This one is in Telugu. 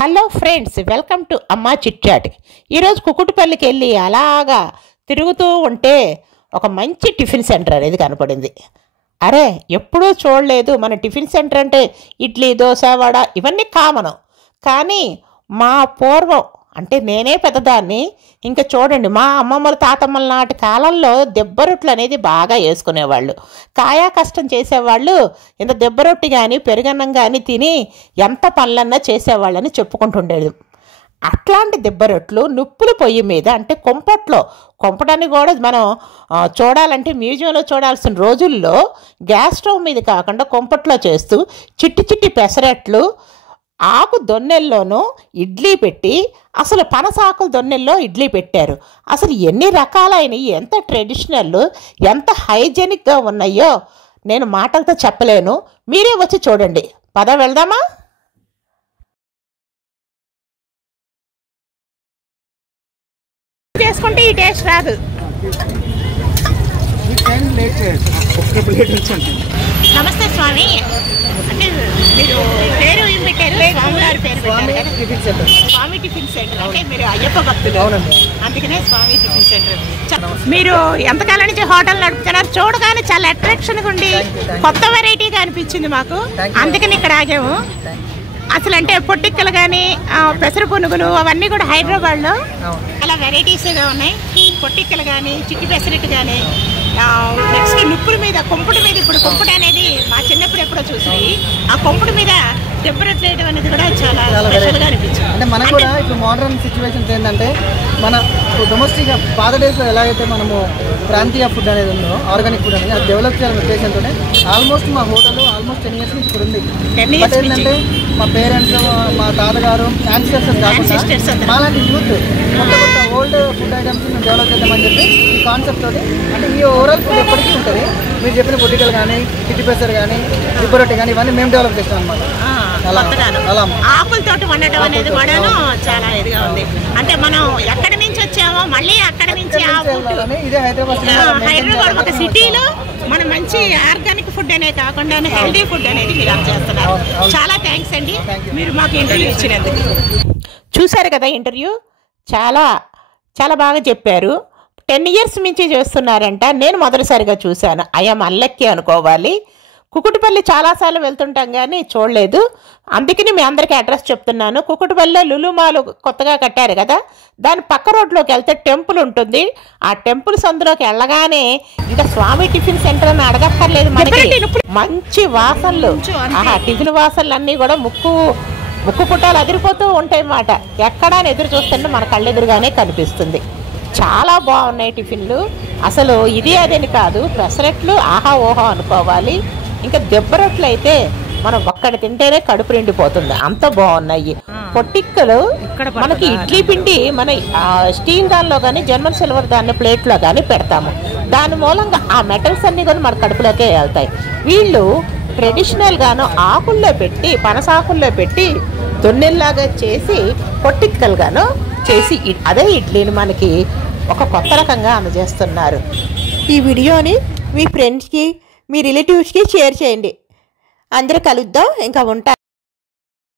హలో ఫ్రెండ్స్, వెల్కమ్ టు అమ్మా చిట్ చాట్. ఈరోజు కుకుటిపల్లికి వెళ్ళి అలాగా తిరుగుతూ ఉంటే ఒక మంచి టిఫిన్ సెంటర్ అనేది కనపడింది. అరే, ఎప్పుడూ చూడలేదు. మన టిఫిన్ సెంటర్ అంటే ఇడ్లీ, దోశ, వడ ఇవన్నీ కామను. కానీ మా పూర్వం అంటే నేనే పెద్దదాన్ని, ఇంకా చూడండి మా అమ్మమ్మల తాతమ్మల నాటి కాలంలో దెబ్బరొట్లు అనేది బాగా వేసుకునేవాళ్ళు. కాయా కష్టం చేసేవాళ్ళు. ఇంత దెబ్బరొట్టి కానీ పెరుగన్నం కానీ తిని ఎంత పనులన్నా చేసేవాళ్ళని చెప్పుకుంటుండేది. అట్లాంటి దెబ్బరొట్లు నిప్పుల పొయ్యి మీద అంటే కొంపటాన్ని కూడా మనం చూడాలంటే మ్యూజియంలో చూడాల్సిన రోజుల్లో గ్యాస్ స్టవ్ మీద కాకుండా కొంపట్లో చేస్తూ చిట్టి చిట్టి పెసరట్లు ఆకు దొన్నెల్లోనూ ఇడ్లీ పెట్టి, అసలు పనసాకుల దొన్నెల్లో ఇడ్లీ పెట్టారు. అసలు ఎన్ని రకాలైనవి, ఎంత ట్రెడిషనల్, ఎంత హైజెనిక్గా ఉన్నాయో నేను మాటలతో చెప్పలేను. మీరే వచ్చి చూడండి. పద వెళ్దామా? చేసుకుంటే ఈ టేస్ట్ రాదు. నమస్తే స్వామి. అంటే మీరు పేరు ఏం పెట్టారు? స్వామివారి పేరు పెట్టారు. స్వామి టిఫిన్ సెంటర్ అంటే మీరు అయ్యప్ప భక్తులు, అందుకనే స్వామి టిఫిన్ సెంటర్. మీరు ఎంతకాలం నుంచి హోటల్ నడుపుతున్నారు? చూడగానే చాలా అట్రాక్షన్గా ఉండి కొత్త వెరైటీగా అనిపించింది మాకు, అందుకని ఇక్కడ ఆగాము. అసలు అంటే పొట్టిక్కలు కానీ పెసర పునుగులు అవన్నీ కూడా హైదరాబాద్లో చాలా వెరైటీస్గా ఉన్నాయి. పొట్టిక్కలు కానీ చిట్టి పెసరట్టు కానీ, నెక్స్ట్ నిప్పుల మీద కొంపుడు మీద, ఇప్పుడు కొంపుడు అనేది మా చిన్నప్పుడు ఎప్పుడో చూసినాయి, ఆ కొంపుడు మీద దెబ్బరొట్లు వేయడం అనేది కూడా చాలా స్పెషల్గా అనిపించింది. అంటే మనకు కూడా ఇప్పుడు మోడర్న్ సిచ్యువేషన్స్ ఏంటంటే, మన డొమెస్టిక్ పాత డేస్లో ఎలా అయితే మనము ప్రాంతీయ ఫుడ్ అనేది ఉందో, ఆర్గానిక్ ఫుడ్ అనేది అది డెవలప్ చేయాలనే ఉద్దేశంతోనే ఆల్మోస్ట్ మా హోటల్ ఆల్మోస్ట్ 10 years నుంచి ఇప్పుడు ఉంది. బట్ ఏంటంటే మా పేరెంట్స్, మా తాతగారు, యాన్సిస్టర్స్ కాకుండా మాలాంటి యూత్ కొత్త కొత్త ఓల్డ్ ఫుడ్ ఐటమ్స్ మేము డెవలప్ చేద్దామని చెప్పి ఈ కాన్సెప్ట్ తోటి, అంటే ఈ ఓవరాల్ ఫుడ్ ఎప్పటికీ ఉంటుంది. మీరు చెప్పిన పొట్టికలు కానీ, చిట్టి పెసర్ కానీ, దిబ్బరొట్టి కానీ ఇవన్నీ మేము డెవలప్ చేస్తాం అనమాట. ఆకులతోటి వండటం అనేది కూడా చాలా ఇదిగా ఉంది. అంటే మనం ఎక్కడి నుంచి వచ్చామో మళ్ళీ అక్కడి నుంచి హైదరాబాద్ ఒక సిటీలో మనం మంచి ఆర్గానిక్ ఫుడ్ అనే కాకుండా హెల్దీ ఫుడ్ అనేది మీరు చేస్తున్నారు. చాలా థ్యాంక్స్ అండి, మీరు మాకు ఇంటర్వ్యూ ఇచ్చినందుకు. చూశారు కదా ఇంటర్వ్యూ, చాలా చాలా బాగా చెప్పారు. 10 years నుంచి చేస్తున్నారంట. నేను మొదటిసారిగా చూశాను. ఐఎమ్ అన్లక్కీ అనుకోవాలి. కుకుటిపల్లి చాలాసార్లు వెళ్తుంటాం కానీ చూడలేదు, అందుకని మీ అందరికీ అడ్రస్ చెప్తున్నాను. కుకుటిపల్లిలో లులు మాల్ కొత్తగా కట్టారు కదా, దాని పక్క రోడ్లోకి వెళ్తే టెంపుల్ ఉంటుంది. ఆ టెంపుల్ సందులోకి వెళ్ళగానే ఇంకా స్వామి టిఫిన్ సెంటర్ అని అడగక్కర్లేదు. మనకి మంచి వాసనలు, టిఫిన్ వాసనలు అన్నీ కూడా ముక్కు పుట్టాలు అదిరిపోతూ ఉంటాయి అన్నమాట. ఎక్కడా ఎదురు చూస్తుంటే మన కళ్ళెదురుగానే కనిపిస్తుంది. చాలా బాగున్నాయి టిఫిన్లు. అసలు ఇది అదేని కాదు, పెసరట్లు ఆహా ఓహో అనుకోవాలి. ఇంకా దెబ్బరొట్లు అయితే మనం ఒక్కడి తింటేనే కడుపు నిండిపోతుంది, అంత బాగున్నాయి. పొట్టిక్కలు మనకి ఇడ్లీ పిండి మన స్టీల్ దానిలో కానీ జర్మన్ సిల్వర్ దాన్ని ప్లేట్లో కానీ పెడతాము. దాని మూలంగా ఆ మెటల్స్ అన్నీ కూడా మన కడుపులోకే వెళ్తాయి. వీళ్ళు ట్రెడిషనల్ గాను ఆకుల్లో పెట్టి, పనసాకుల్లో పెట్టి దొన్నెల్లాగా చేసి పొట్టిక్కలుగాను చేసి అదే ఇడ్లీని మనకి ఒక కొత్త రకంగా అందజేస్తున్నారు. ఈ వీడియోని మీ ఫ్రెండ్స్కి, మీ రిలేటివ్స్కి షేర్ చేయండి. అందరూ కలుద్దాం. ఇంకా ఉంటా.